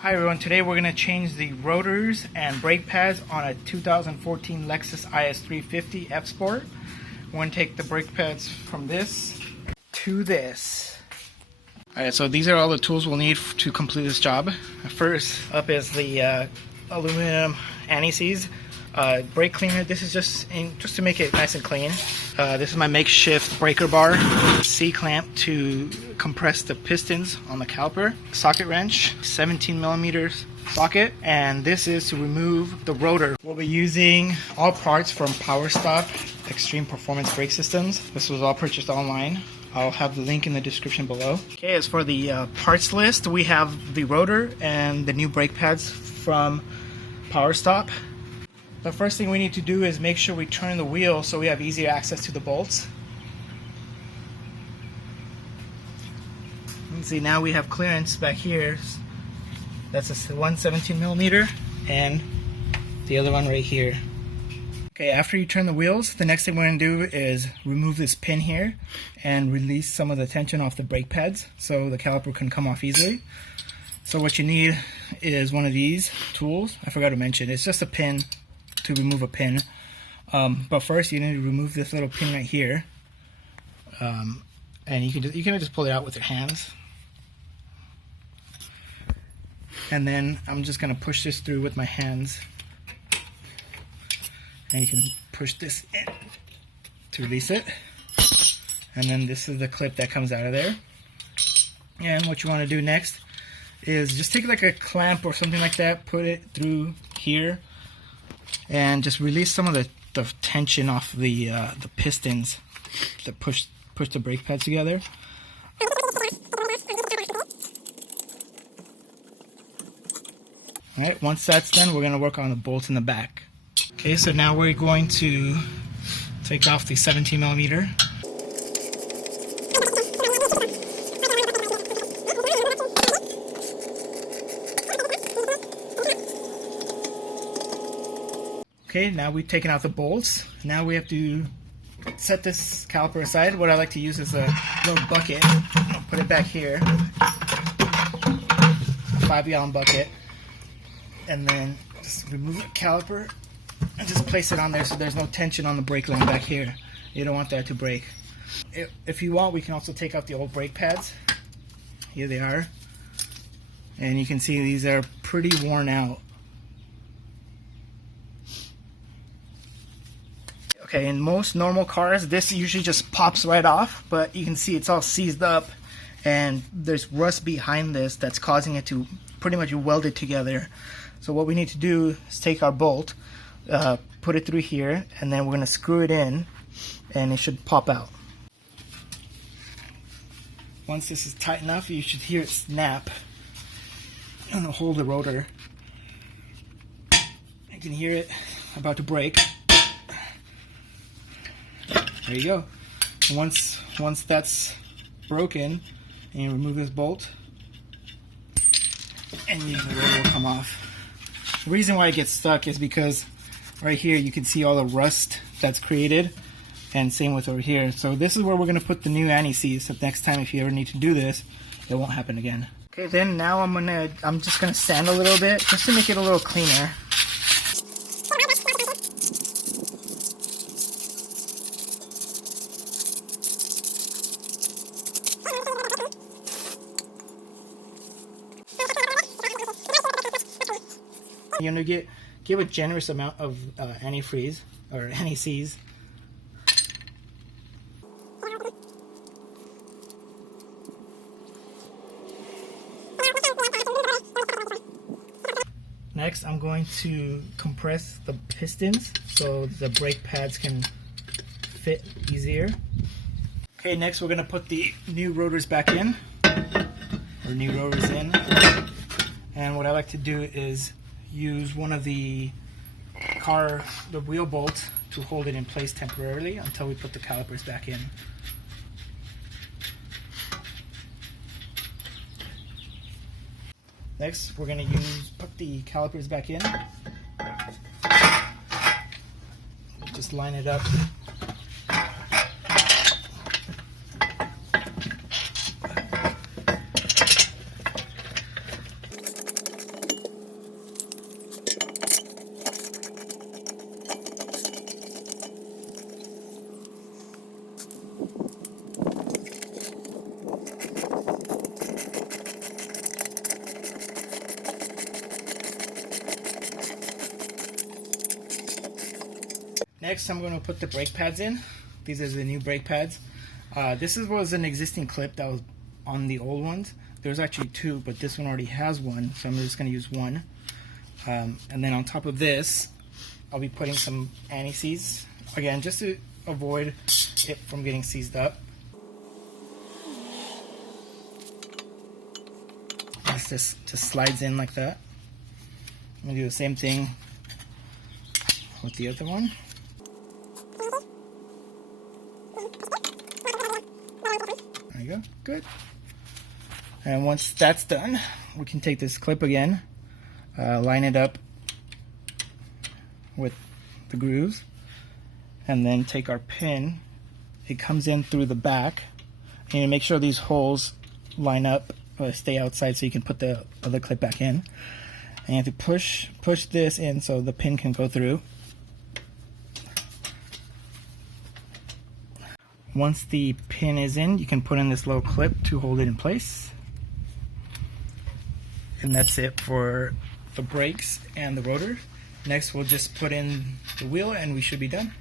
Hi everyone, today we're going to change the rotors and brake pads on a 2014 Lexus IS350 F Sport. We're going to take the brake pads from this to this. Alright, so these are all the tools we'll need to complete this job. First up is the aluminum anti-seize brake cleaner. This is just to make it nice and clean. This is my makeshift breaker bar, C-clamp to compress the pistons on the caliper, socket wrench, 17 millimeters socket, and this is to remove the rotor. We'll be using all parts from PowerStop Extreme Performance Brake Systems. This was all purchased online. I'll have the link in the description below. Okay, as for the parts list, we have the rotor and the new brake pads from PowerStop. The first thing we need to do is make sure we turn the wheel so we have easier access to the bolts. You can see now we have clearance back here. That's a 117 millimeter and the other one right here. Okay, after you turn the wheels, the next thing we're going to do is remove this pin here and release some of the tension off the brake pads so the caliper can come off easily. So what you need is one of these tools. I forgot to mention, it's just a pin to remove a pin. But first you need to remove this little pin right here. And you can just pull it out with your hands. And then I'm just going to push this through with my hands. And you can push this in to release it. And then this is the clip that comes out of there. And what you want to do next is just take like a clamp or something like that, put it through here, and just release some of the tension off the pistons that push the brake pads together. Alright, once that's done, we're going to work on the bolts in the back. Okay, so now we're going to take off the 17 millimeter. Okay, now we've taken out the bolts. Now we have to set this caliper aside. What I like to use is a little bucket. I'll put it back here. A 5-gallon bucket. And then just remove the caliper and just place it on there so there's no tension on the brake line back here. You don't want that to break. If you want, we can also take out the old brake pads. Here they are. And you can see these are pretty worn out. Okay, in most normal cars, this usually just pops right off, but you can see it's all seized up and there's rust behind this that's causing it to pretty much weld it together. So what we need to do is take our bolt, put it through here, and then we're going to screw it in and it should pop out. Once this is tight enough, you should hear it snap. I'm going to hold the rotor. You can hear it about to break. There you go. And once that's broken, and you remove this bolt, and the rotor will come off. The reason why it gets stuck is because right here you can see all the rust that's created, and same with over here. So this is where we're going to put the new anti-seize, so next time if you ever need to do this, it won't happen again. Okay, then now I'm just gonna sand a little bit just to make it a little cleaner. You're going to give a generous amount of antifreeze or anti-seize. Next, I'm going to compress the pistons so the brake pads can fit easier. Okay, next we're going to put the new rotors back in, or new rotors in. And what I like to do is use one of the wheel bolts to hold it in place temporarily until we put the calipers back in. Next, we're going to put the calipers back in. Just line it up. Next, I'm going to put the brake pads in. These are the new brake pads. This was an existing clip that was on the old ones. There's actually two, but this one already has one, so I'm just going to use one. And then on top of this, I'll be putting some anti-seize, again, just to avoid it from getting seized up. This just slides in like that. I'm going to do the same thing with the other one. There you go, good. And once that's done, we can take this clip again, line it up with the grooves, and then take our pin. It comes in through the back. You need to make sure these holes line up, stay outside so you can put the other clip back in. And you have to push this in so the pin can go through. Once the pin is in, you can put in this little clip to hold it in place. And that's it for the brakes and the rotor. Next, we'll just put in the wheel and we should be done.